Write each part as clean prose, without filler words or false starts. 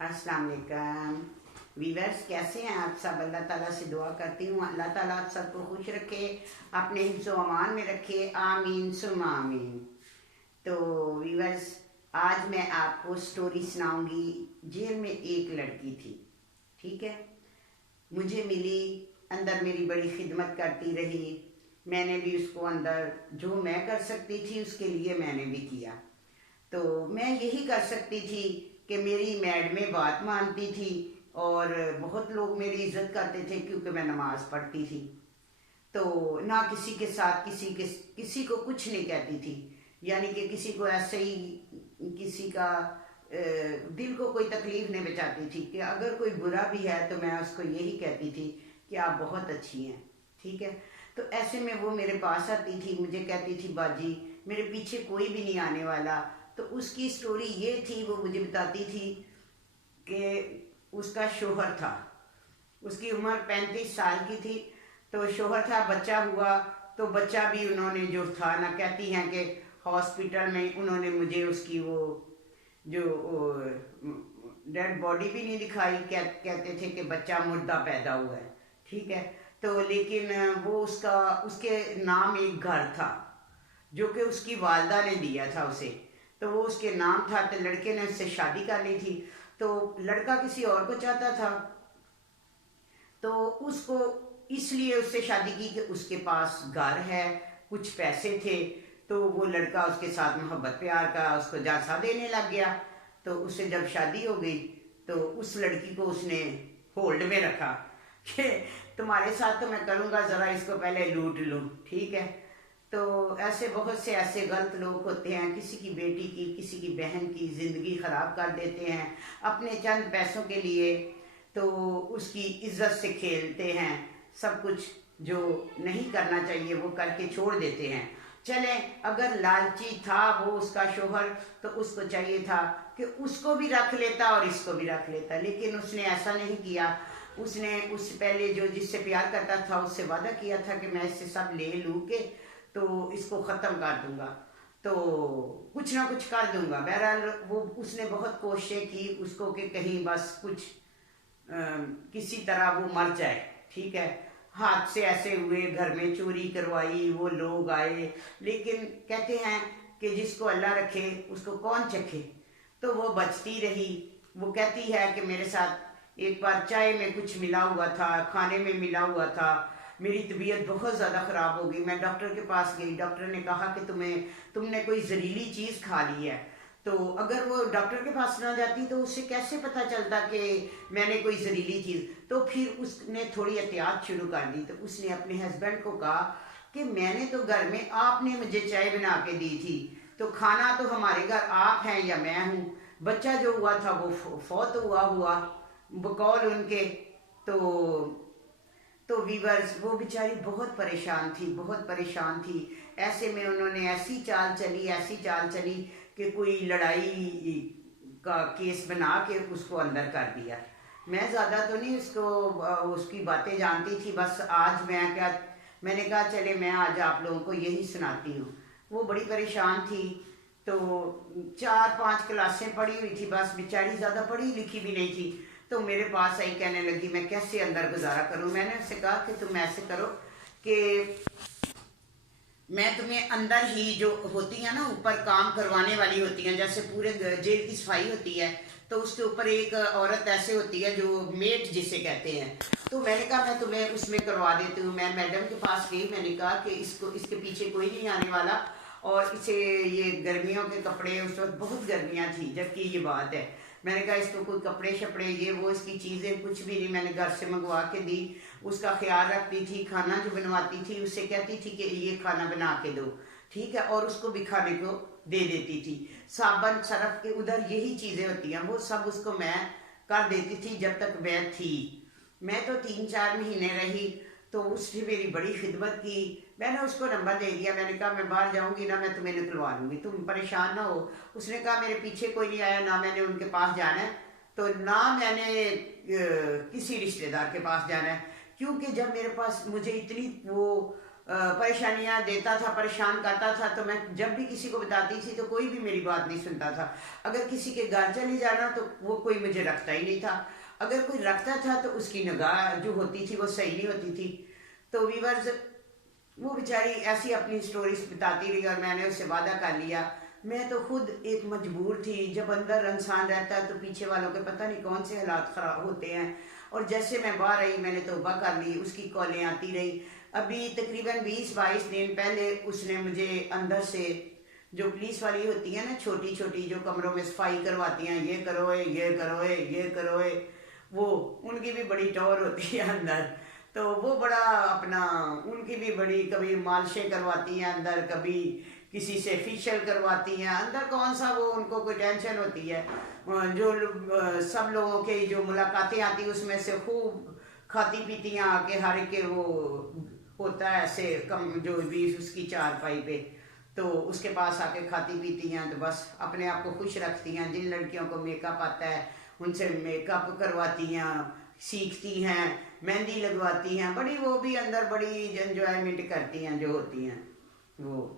अस्सलाम वालेकुम वीवर्स, कैसे हैं आप सब। अल्लाह ताला से दुआ करती हूँ अल्लाह ताला आप सबको खुश रखे, अपने हिफ्ज़ व अमान में रखे, आमीन सुम आमीन। तो वीवर्स, आज मैं आपको स्टोरी सुनाऊंगी। जेल में एक लड़की थी, ठीक है। मुझे मिली, अंदर मेरी बड़ी खिदमत करती रही। मैंने भी उसको अंदर जो मैं कर सकती थी उसके लिए मैंने भी किया। तो मैं यही कर सकती थी कि मेरी मैडमें बात मानती थी और बहुत लोग मेरी इज्जत करते थे क्योंकि मैं नमाज पढ़ती थी। तो ना किसी के साथ किसी को कुछ नहीं कहती थी, यानी कि किसी को ऐसे ही किसी का दिल को कोई तकलीफ नहीं बचाती थी कि अगर कोई बुरा भी है तो मैं उसको यही कहती थी कि आप बहुत अच्छी हैं, ठीक है। तो ऐसे में वो मेरे पास आती थी, मुझे कहती थी बाजी मेरे पीछे कोई भी नहीं आने वाला। तो उसकी स्टोरी ये थी, वो मुझे बताती थी कि उसका शोहर था, उसकी उम्र 35 साल की थी। तो शोहर था, बच्चा हुआ, तो बच्चा भी उन्होंने जो था ना, कहती हैं कि हॉस्पिटल में उन्होंने मुझे उसकी वो जो डेड बॉडी भी नहीं दिखाई, कहते थे कि बच्चा मुर्दा पैदा हुआ है, ठीक है। तो लेकिन वो उसके नाम एक घर था जो कि उसकी वालदा ने दिया था उसे, तो वो उसके नाम था। तो लड़के ने उससे शादी कर ली थी, तो लड़का किसी और को चाहता था, तो उसको इसलिए उससे शादी की कि उसके पास घर है, कुछ पैसे थे। तो वो लड़का उसके साथ मोहब्बत प्यार का उसको जासा देने लग गया। तो उससे जब शादी हो गई तो उस लड़की को उसने होल्ड में रखा कि तुम्हारे साथ तो मैं करूँगा, ज़रा इसको पहले लूट लूँ, ठीक है। तो ऐसे बहुत से ऐसे गलत लोग होते हैं, किसी की बेटी की किसी की बहन की ज़िंदगी ख़राब कर देते हैं अपने चंद पैसों के लिए। तो उसकी इज्जत से खेलते हैं, सब कुछ जो नहीं करना चाहिए वो करके छोड़ देते हैं। चले, अगर लालची था वो उसका शोहर, तो उसको चाहिए था कि उसको भी रख लेता और इसको भी रख लेता, लेकिन उसने ऐसा नहीं किया। उसने उससे पहले जो जिससे प्यार करता था उससे वादा किया था कि मैं इससे सब ले लूँ के तो इसको ख़त्म कर दूंगा, तो कुछ ना कुछ कर दूंगा। बहरहाल वो उसने बहुत कोशिशें की उसको कि कहीं बस कुछ किसी तरह वो मर जाए, ठीक है। हादसे ऐसे हुए, घर में चोरी करवाई, वो लोग आए, लेकिन कहते हैं कि जिसको अल्लाह रखे उसको कौन चखे। तो वो बचती रही। वो कहती है कि मेरे साथ एक बार चाय में कुछ मिला हुआ था, खाने में मिला हुआ था, मेरी तबीयत बहुत ज़्यादा ख़राब हो गई। मैं डॉक्टर के पास गई, डॉक्टर ने कहा कि तुमने कोई जहरीली चीज़ खा ली है। तो अगर वो डॉक्टर के पास ना जाती तो उससे कैसे पता चलता कि मैंने कोई जहरीली चीज़। तो फिर उसने थोड़ी एहतियात शुरू कर दी। तो उसने अपने हस्बैंड को कहा कि मैंने तो घर में आपने मुझे चाय बना के दी थी, तो खाना तो हमारे घर आप हैं या मैं हूँ। बच्चा जो हुआ था वो फौत हुआ बकौल उनके। तो वीवर्स, वो बेचारी बहुत परेशान थी, बहुत परेशान थी। ऐसे में उन्होंने ऐसी चाल चली कि कोई लड़ाई का केस बना के उसको अंदर कर दिया। मैं ज़्यादा तो नहीं उसकी बातें जानती थी, बस आज मैंने कहा चले मैं आज आप लोगों को यही सुनाती हूँ। वो बड़ी परेशान थी। तो 4-5 क्लासें पढ़ी हुई थी, बस बेचारी ज़्यादा पढ़ी लिखी भी नहीं थी। तो मेरे पास आई, कहने लगी मैं कैसे अंदर गुजारा करूं। मैंने उससे कहा कि तुम ऐसे करो कि मैं तुम्हें अंदर ही जो होती है ना, ऊपर काम करवाने वाली होती हैं, जैसे पूरे जेल की सफाई होती है, तो उसके ऊपर एक औरत ऐसे होती है जो मेट जिसे कहते हैं। तो मैंने कहा मैं तुम्हें उसमें करवा देती हूँ। मैं मैडम के पास गई, मैंने कहा कि इसके पीछे कोई नहीं आने वाला, और इसे ये गर्मियों के कपड़े, उस वक्त बहुत गर्मियाँ थी जबकि ये बात है, मैंने कहा इसको कोई कपड़े शपड़े ये वो इसकी चीज़ें कुछ भी नहीं, मैंने घर से मंगवा के दी। उसका ख्याल रखती थी, खाना जो बनवाती थी उससे कहती थी कि ये खाना बना के दो, ठीक है, और उसको भी खाने को दे देती थी। साबन सरफ के उधर यही चीज़ें होती हैं, वो सब उसको मैं कर देती थी जब तक मैं थी। मैं तो 3-4 महीने रही, तो उसने मेरी बड़ी खिदमत की। मैंने उसको नंबर दे दिया, मैंने कहा मैं बाहर जाऊंगी ना, मैं तुम्हें निकलवा लूंगी, तुम परेशान ना हो। उसने कहा मेरे पीछे कोई नहीं आया, ना मैंने उनके पास जाना है, तो ना मैंने किसी रिश्तेदार के पास जाना है, क्योंकि जब मेरे पास मुझे इतनी वो परेशानियां देता था, परेशान करता था, तो मैं जब भी किसी को बताती थी तो कोई भी मेरी बात नहीं सुनता था। अगर किसी के घर चले जाना तो वो कोई मुझे रखता ही नहीं था, अगर कोई रखता था तो उसकी निगाह जो होती थी वो सही नहीं होती थी। तो व्यूअर्स, वो बेचारी ऐसी अपनी स्टोरीज बताती रही और मैंने उससे वादा कर लिया। मैं तो खुद एक मजबूर थी, जब अंदर इंसान रहता है तो पीछे वालों के पता नहीं कौन से हालात खराब होते हैं। और जैसे मैं बाहर आई मैंने तौबा कर ली, उसकी कॉलें आती रही। अभी तकरीबन 20-22 दिन पहले उसने मुझे अंदर से, जो पुलिस वाली होती है ना छोटी छोटी, जो कमरों में सफाई करवाती हैं, ये करो ये करो ये करो, वो उनकी भी बड़ी टॉर होती है अंदर। तो वो बड़ा अपना, उनकी भी बड़ी, कभी मालिशें करवाती हैं अंदर, कभी किसी से फेशियल करवाती हैं अंदर। कौन सा वो उनको कोई टेंशन होती है। सब लोगों के जो मुलाकातें आती उसमें से खूब खाती पीती आके हर के वो होता है ऐसे कम, जो भी उसकी चारपाई पे, तो उसके पास आके खाती पीती हैं, तो बस अपने आप को खुश रखती हैं। जिन लड़कियों को मेकअप आता है उनसे मेकअप करवाती हैं, सीखती हैं, मेहंदी लगवाती हैं, बड़ी वो भी अंदर बड़ी एंजॉयमेंट करती हैं जो होती हैं वो।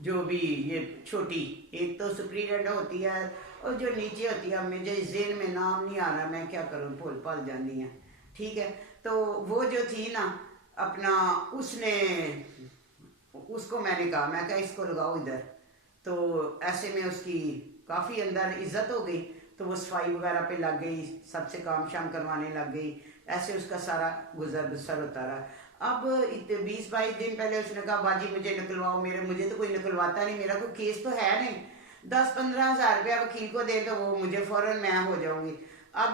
जो भी ये छोटी, एक तो सुप्रीडेंट होती है और जो नीचे होती है, मुझे जेल में नाम नहीं आ रहा, मैं क्या करूँ, भूल भाल जाती हैं। ठीक है, तो वो जो थी ना अपना, उसने, उसको मैंने कहा, मैं क्या इसको लगाओ इधर, तो ऐसे में उसकी काफ़ी अंदर इज्जत हो गई। तो वो सफाई वगैरह पे लग गई, सबसे काम शाम करवाने लग गई, ऐसे उसका सारा गुजर बसर होता रहा। अब 20-22 दिन पहले उसने कहा बाजी मुझे निकलवाओ, मुझे तो कोई निकलवाता नहीं, मेरा कोई केस तो है नहीं, 10-15 हज़ार रुपया वकील को दे तो वो मुझे फौरन मैं हो जाऊंगी। अब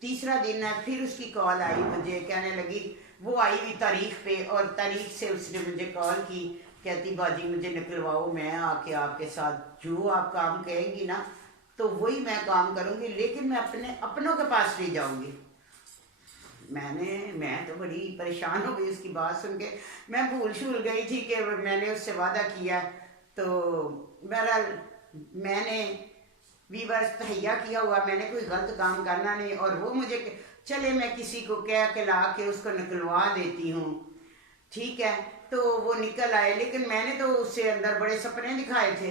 तीसरा दिन है, फिर उसकी कॉल आई, मुझे कहने लगी, वो आई हुई तारीख पे, और तारीख से उसने मुझे कॉल की, कहती बाजी मुझे निकलवाओ, मैं आके आपके साथ जो आप काम कहेंगी ना तो वही मैं काम करूंगी, लेकिन मैं अपनों के पास नहीं जाऊंगी। मैं तो बड़ी परेशान हो गई उसकी बात सुन के। मैं भूल गई थी कि मैंने उससे वादा किया। तो बहरहाल मैंने वीवर्स तहैया किया हुआ, मैंने कोई गलत काम करना नहीं, और वो मुझे चले मैं किसी को कह के ला के उसको निकलवा देती हूँ, ठीक है। तो वो निकल आए, लेकिन मैंने तो उससे अंदर बड़े सपने दिखाए थे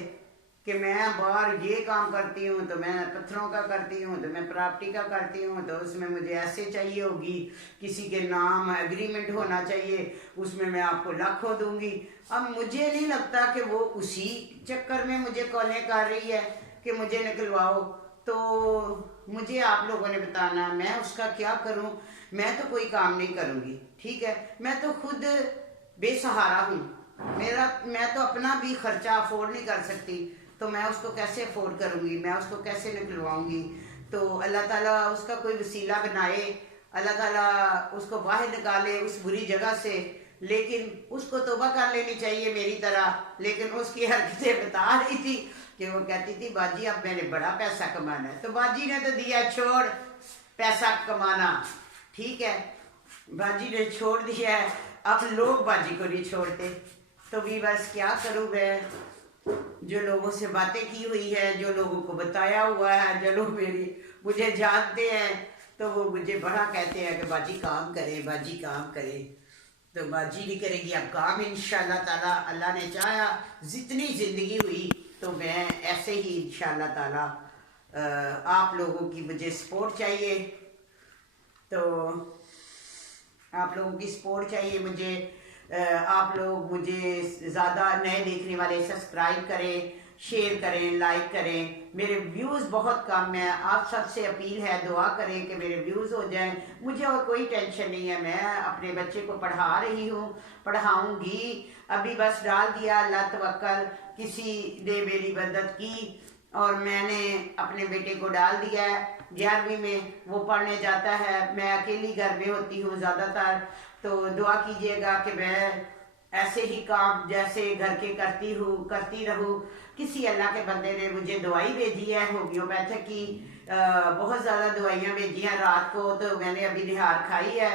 कि मैं बाहर ये काम करती हूँ, तो मैं पत्थरों का करती हूँ, तो मैं प्रॉपर्टी का करती हूँ, तो उसमें मुझे ऐसे चाहिए होगी, किसी के नाम एग्रीमेंट होना चाहिए, उसमें मैं आपको लाखों दूंगी। अब मुझे नहीं लगता कि वो उसी चक्कर में मुझे कॉलें कर रही है कि मुझे निकलवाओ। तो मुझे आप लोगों ने बताना मैं उसका क्या करूँ। मैं तो कोई काम नहीं करूँगी, ठीक है, मैं तो खुद बेसहारा हूँ, मैं तो अपना भी खर्चा अफोर्ड नहीं कर सकती, तो मैं उसको कैसे अफोर्ड करूँगी, मैं उसको कैसे निकलवाऊँगी। तो अल्लाह ताला उसका कोई वसीला बनाए, अल्लाह ताला उसको बाहर निकाले उस बुरी जगह से। लेकिन उसको तौबा कर लेनी चाहिए मेरी तरह। लेकिन उसकी हरकतें बता रही थी कि वो कहती थी बाजी अब मैंने बड़ा पैसा कमाना है, तो बाजी ने तो दिया छोड़ पैसा कमाना, ठीक है, बाजी ने छोड़ दिया है, अब लोग बाजी को नहीं छोड़ते। तो भी बस क्या करूँ मैं, जो लोगों से बातें की हुई है, जो लोगों को बताया हुआ है, जो लोग मुझे जानते हैं, तो वो मुझे बड़ा कहते हैं कि बाजी काम करे, बाजी काम करे। तो बाजी नहीं करेगी अब काम, इंशाल्लाह ताला, अल्लाह ने चाहा जितनी ज़िंदगी हुई तो मैं ऐसे ही इंशाल्लाह ताला। आप लोगों की मुझे सपोर्ट चाहिए, तो आप लोगों की सपोर्ट चाहिए मुझे। आप लोग मुझे ज़्यादा नए देखने वाले सब्सक्राइब करें, शेयर करें, लाइक करें। मेरे व्यूज़ बहुत कम है, आप सबसे अपील है दुआ करें कि मेरे व्यूज़ हो जाएं। मुझे और कोई टेंशन नहीं है, मैं अपने बच्चे को पढ़ा रही हूँ, पढ़ाऊँगी, अभी बस डाल दिया अल्लाह तवक्कल, किसी ने मेरी मदद की और मैंने अपने बेटे को डाल दिया है 11वीं में, वो पढ़ने जाता है, मैं अकेली घर में होती हूँ ज़्यादातर। तो दुआ कीजिएगा कि मैं ऐसे ही काम जैसे घर के करती रहूँ। किसी अल्लाह के बंदे ने मुझे दवाई भेजी है होम्योपैथिक की, बहुत ज़्यादा दवाइयाँ भेजी हैं रात को, तो मैंने अभी निहार खाई है।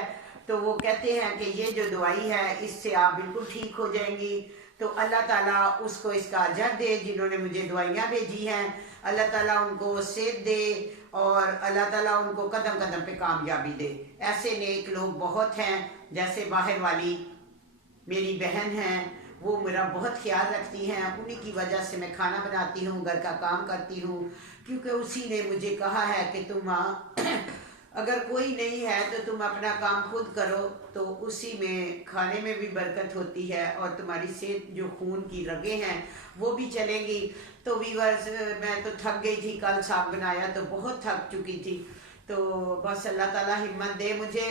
तो वो कहते हैं कि ये जो दवाई है इससे आप बिल्कुल ठीक हो जाएंगी। तो अल्लाह ताला उसको इसका अजर दे जिन्होंने मुझे दवाइयाँ भेजी हैं। اللہ تعالیٰ ان کو صحت دے اور اللہ تعالیٰ ان کو قدم قدم پہ کامیابی دے۔ ایسے نیک لوگ بہت ہیں، جیسے باہر والی میری بہن ہیں، وہ میرا بہت خیال رکھتی ہیں، انہی کی وجہ سے میں کھانا بناتی ہوں، گھر کا کام کرتی ہوں، کیونکہ اسی نے مجھے کہا ہے کہ تم اگر کوئی نہیں ہے تو تم اپنا کام خود کرو، تو اسی میں کھانے میں بھی برکت ہوتی ہے اور تمہاری صحت جو خون کی رگیں ہیں وہ بھی چلیں گی۔ تو ویورز میں تو تھک گئی تھی، کل ساگ بنایا تو بہت تھک چکی تھی، تو بس اللہ تعالیٰ ہمت دے مجھے،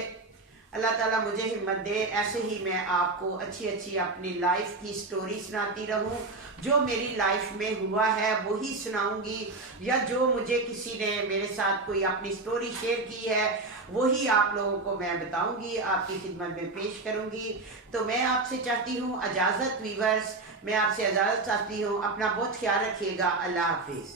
اللہ تعالیٰ مجھے ہمت دے، ایسے ہی میں آپ کو اچھی اچھی اپنی لائف کی سٹوری سناتی رہوں، جو میری لائف میں ہوا ہے وہی سناؤں گی، یا جو مجھے کسی نے میرے ساتھ کوئی اپنی سٹوری شیئر کی ہے وہی آپ لوگوں کو میں بتاؤں گی، آپ کی خدمت میں پیش کروں گی۔ تو میں آپ سے چاہتی ہوں اجازت، ویورز میں آپ سے اجازت چاہتی ہوں، اپنا بہت خیال رکھیے گا، اللہ حافظ۔